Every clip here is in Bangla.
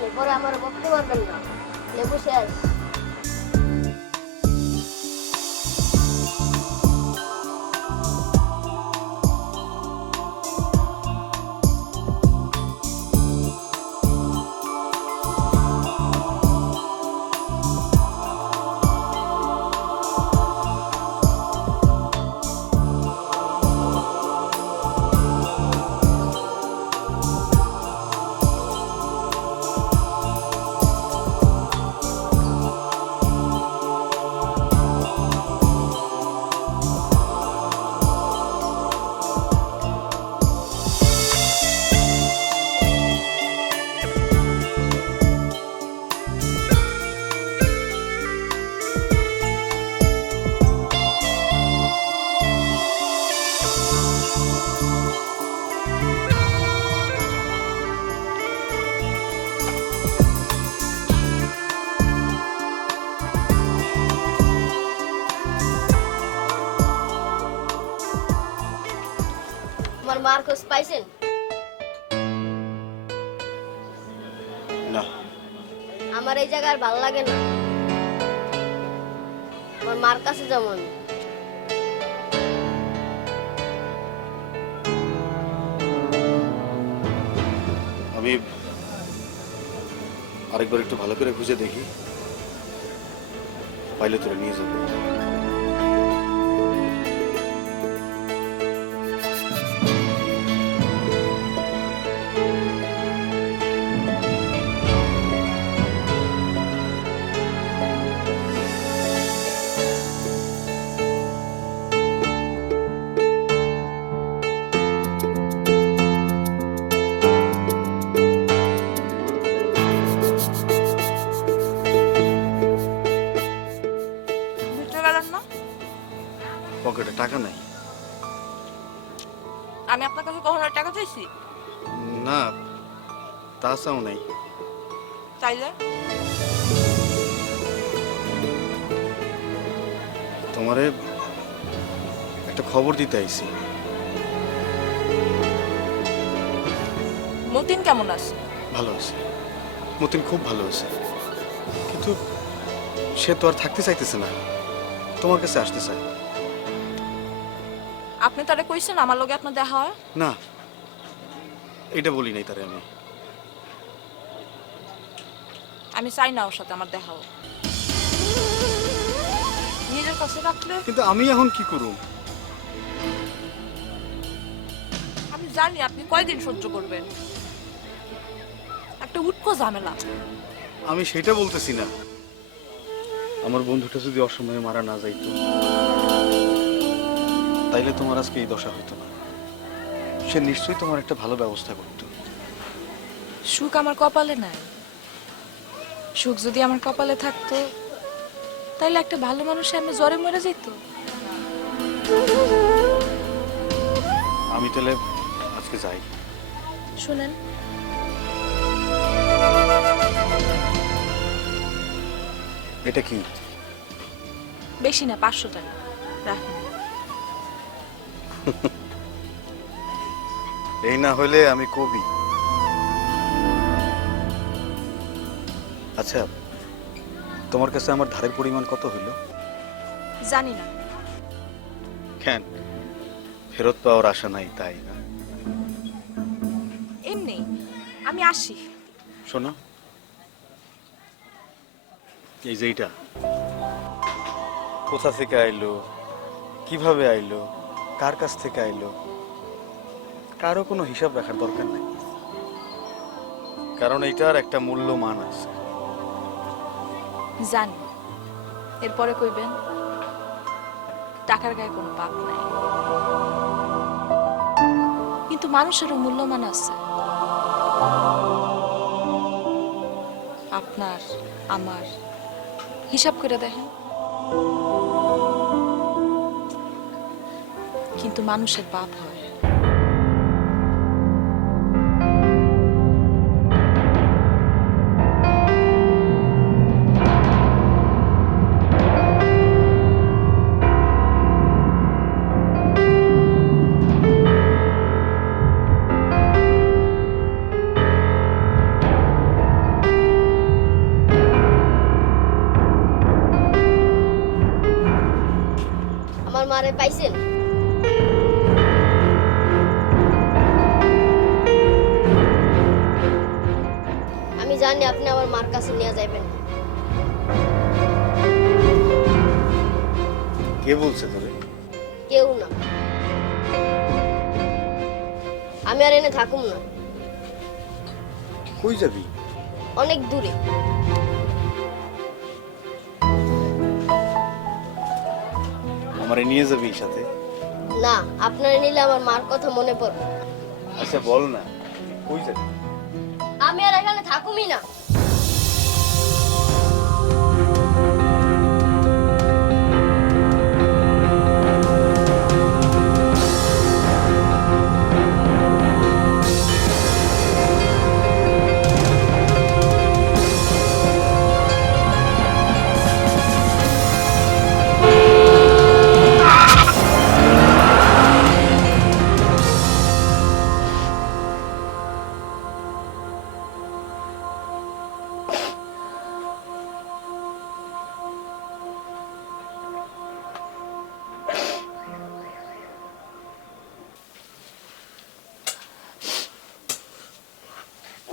আসেনি, পরে আমার বকতে পারবেন না। লেবু শেষ। আমার মার খোঁজ পাইছেন? না। আমার এই জায়গা আর ভালো লাগে না। আমার মার কাছে যেমন। আমি আরেকবার একটু ভালো করে খুঁজে দেখি, পাইলে তোরা নিয়ে যাবো। ভিতরে গেলেন না? পকেটে টাকা নাই। আমি আপনার কাছে কখনো টাকা চাইছি? না, তা চাও নাই। চাইলে তোমারে একটা খবর দিতে আইছি। মতিন কেমন আছে? ভালো আছে, মতিন খুব ভালো আছে, কিন্তু সে তো আর থাকতে চাইতেছে না, তোমার কাছে আসতে চায়। আপনি তারে কইছেন আমার লগে আপনার দেখা হয়? না, এটা বলি নাই তারে আমি। আমি চাই না ওর সাথে আমার দেখা হোক। নিজের কাছে রাখলে কিন্তু আমি এখন কি করব? আমি জানি আপনি কয়দিন সহ্য করবেন। একটা উটকো ঝামেলা। আমি সেটা বলতেছি না। আমার বন্ধুটা যদি অসময়ে মারা না যাইতো, তাইলে তোমার আজকে এই দশা হইতো না। সে নিশ্চয়ই তোমার একটা ভালো ব্যবস্থা করতো। সুখ আমার কপালে নাই। সুখ যদি আমার কপালে থাকতো, তাইলে একটা ভালো মানুষ এমনি জ্বরে মরে যেত। আমি তাহলে আজকে যাই। শুনেন, এটা কি? বেশি না, 500 টাকা রাখেন। এই না হলে আমি কবি। আচ্ছা, তোমার কাছে আমার ধারের পরিমাণ কত হইল? জানি না। কেন, ফেরত পাওয়ার আশা নাই তাই না? এমনি আমি আসি। শোনো, এই যে এইটা কোথা থেকে আইলো, কিভাবে আইলো, কার কাছ থেকে আইলো, কারো কোনো হিসাব রাখার দরকার নাই, কারণ এইটার একটা মূল্যমান আছে। জানি, এরপরে কইবেন টাকার গায়ে কোনো পাপ নাই, কিন্তু মানুষেরও মূল্যমান আছে। আপনার আমার হিসাব করে দেখেন, কিন্তু মানুষের পাপ হয়। মারে পাইছেন? আমি জানি আপনি আমার মার কাছে নিয়ে যাবেন। কে বলছে তোরে? কেউ না। আমি আর এনে থাকুম না, কই যাবি? অনেক দূরে। আমারে নিয়ে যাবি সাথে? না, আপনারা নিলে আমার মার কথা মনে পড়বে। আচ্ছা বল না, কই যাবি? আমি আর এখানে থাকুমই না।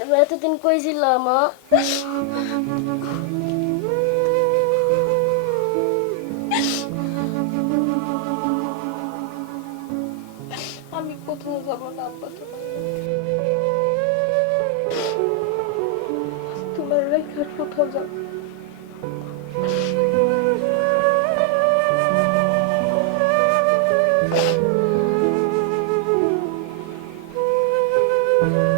আমি এতদিন কইছিলাম মা, আমি কোথাও যাব না আব্বা, তোমার রেখার কোথাও যাব। আমি